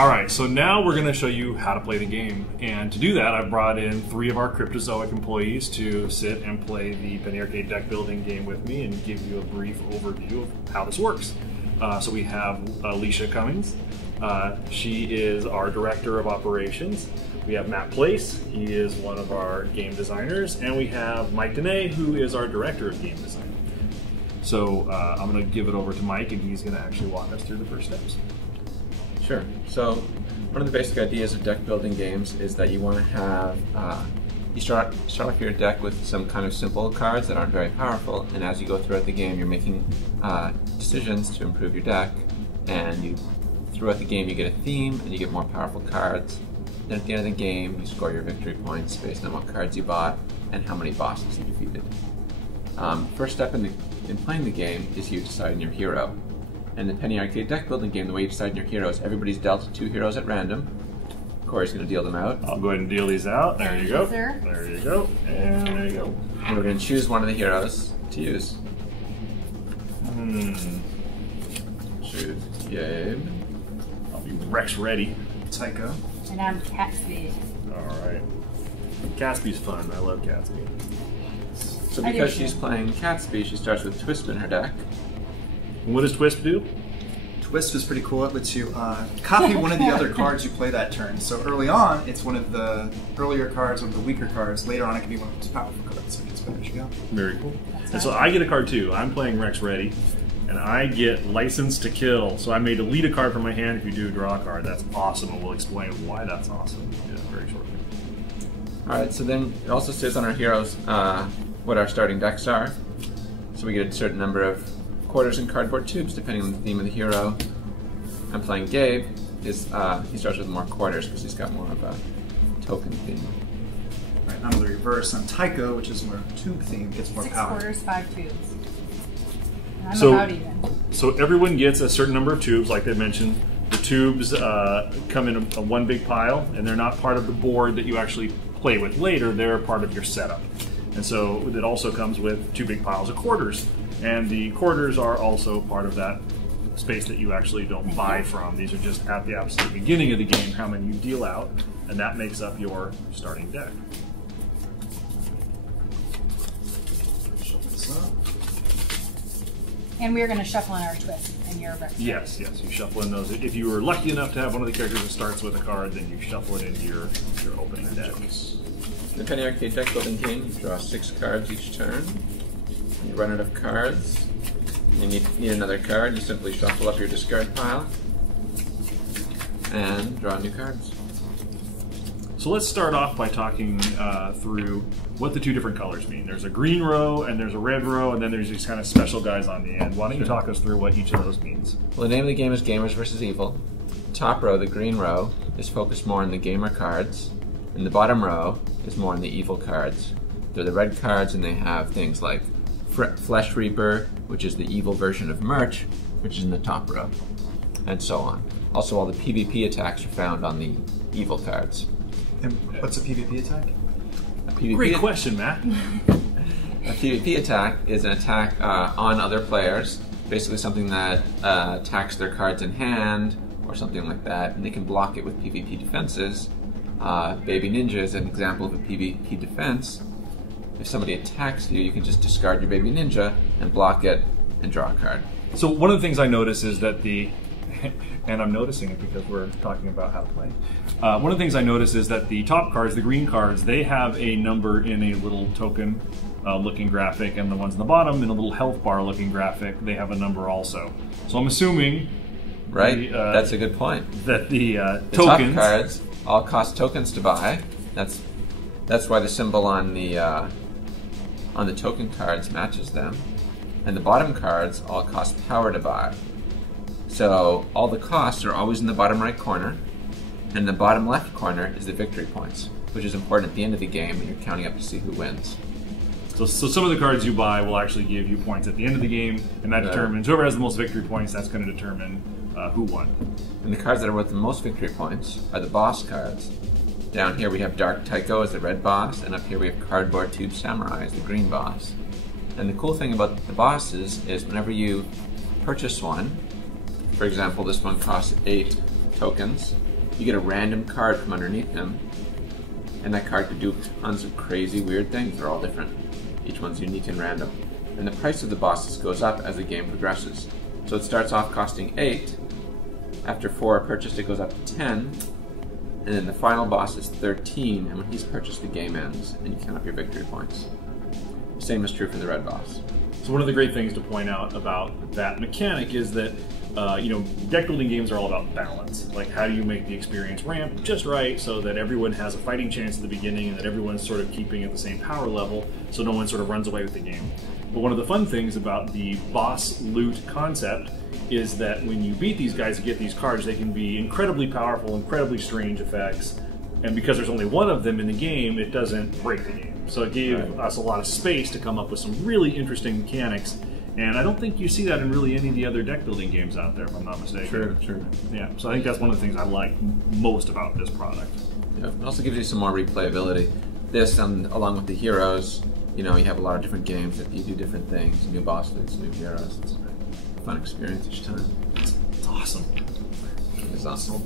Alright, so now we're going to show you how to play the game. And to do that, I've brought in 3 of our Cryptozoic employees to sit and play the Penny Arcade deck building game with me and give you a brief overview of how this works. So we have Alicia Cummings. She is our Director of Operations. We have Matt Place. He is one of our game designers. And we have Mike Dene, who is our Director of Game Design. So I'm going to give it over to Mike, and he's going to actually walk us through the first steps. Sure. So one of the basic ideas of deck building games is that you want to have, you start off your deck with some kind of simple cards that aren't very powerful, and as you go throughout the game you're making decisions to improve your deck, and throughout the game you get a theme and you get more powerful cards. Then at the end of the game you score your victory points based on what cards you bought and how many bosses you defeated. First step in playing the game is you deciding your hero. In the Penny Arcade deck building game, the way you decide your heroes, everybody's dealt 2 heroes at random. Corey's going to deal them out. I'll go ahead and deal these out. There you go. Sir. There you go. And there you go. And we're going to choose one of the heroes to use. Choose Gabe. I'll be Rex ready. Tycho. And I'm Catsby. Alright. Catsby's fun. I love Catsby. So because she's playing Catsby, she starts with Twist in her deck. And what does Twist do? Twist is pretty cool. It lets you copy one of the other cards you play that turn. So early on, it's one of the earlier cards, one of the weaker cards. Later on, it can be one of the most powerful cards. So it gets better as you go. Very cool. And so I get a card too. I'm playing Rex Ready, and I get License to Kill. So I may delete a card from my hand if you do draw a card. That's awesome, and we'll explain why that's awesome very shortly. Alright, so then it also says on our heroes what our starting decks are. So we get a certain number of quarters and cardboard tubes depending on the theme of the hero. I'm playing Gabe. He starts with more quarters because he's got more of a token theme. Right, I'm the reverse. I'm Tycho, which is more tube theme, gets more 6 power. quarters, 5 tubes. And I'm about even. So everyone gets a certain number of tubes, like they mentioned. The tubes come in a one big pile, and they're not part of the board that you actually play with later. They're part of your setup. And so it also comes with 2 big piles of quarters. And the quarters are also part of that space that you actually don't buy from. These are just at the absolute beginning of the game, how many you deal out, and that makes up your starting deck. Shuffle this up. And we're going to shuffle in our Twist and your Rex. Yes, you shuffle in those. If you were lucky enough to have one of the characters that starts with a card, then you shuffle it into your opening deck. In the Penny Arcade deck building game, you draw 6 cards each turn. You run out of cards. You need another card. You simply shuffle up your discard pile and draw new cards. So let's start off by talking through what the 2 different colors mean. There's a green row and there's a red row, and then there's these kind of special guys on the end. Why don't you talk us through what each of those means? Well, the name of the game is Gamers vs. Evil. The top row, the green row, is focused more on the gamer cards, and the bottom row is more on the evil cards. They're the red cards, and they have things like Flesh Reaper, which is the evil version of Merch, which is in the top row, and so on. Also, all the PvP attacks are found on the evil cards. And what's a PvP attack? Great question, Matt. A PvP attack is an attack on other players, basically something that attacks their cards in hand, or something like that, and they can block it with PvP defenses. Baby Ninja is an example of a PvP defense. If somebody attacks you, you can just discard your Baby Ninja and block it and draw a card. So one of the things I notice is that and I'm noticing it because we're talking about how to play. One of the things I notice is that the top cards, the green cards, they have a number in a little token looking graphic, and the ones in the bottom in a little health bar looking graphic, they have a number also. So I'm assuming... Right, that's a good point. That the top tokens... cards all cost tokens to buy. That's why the symbol on the token cards matches them. And the bottom cards all cost power to buy. So all the costs are always in the bottom right corner, and the bottom left corner is the victory points, which is important at the end of the game when you're counting up to see who wins. So some of the cards you buy will actually give you points at the end of the game, and that determines whoever has the most victory points, that's going to determine who won. And the cards that are worth the most victory points are the boss cards. Down here we have Dark Tycho as the red boss, and up here we have Cardboard Tube Samurai as the green boss. And the cool thing about the bosses is whenever you purchase one, for example, this one costs 8 tokens, you get a random card from underneath him, and that card could do tons of crazy, weird things. They're all different. Each one's unique and random. And the price of the bosses goes up as the game progresses. So it starts off costing 8. After 4 are purchased, it goes up to 10. And then the final boss is 13, and when he's purchased, the game ends, and you count up your victory points. Same is true for the red boss. So one of the great things to point out about that mechanic is that deck building games are all about balance. Like, how do you make the experience ramp just right so that everyone has a fighting chance at the beginning and that everyone's sort of keeping at the same power level so no one sort of runs away with the game. But one of the fun things about the boss loot concept is that when you beat these guys and get these cards, they can be incredibly powerful, incredibly strange effects. And because there's only one of them in the game, it doesn't break the game. So it gave us a lot of space to come up with some really interesting mechanics. And I don't think you see that in really any of the other deck building games out there, if I'm not mistaken. Sure. Yeah, so I think that's one of the things I like most about this product. Yeah, it also gives you some more replayability. This, along with the heroes, you have a lot of different games that you do different things, new boss fights, new heroes. It's a fun experience each time. It's awesome. It's awesome.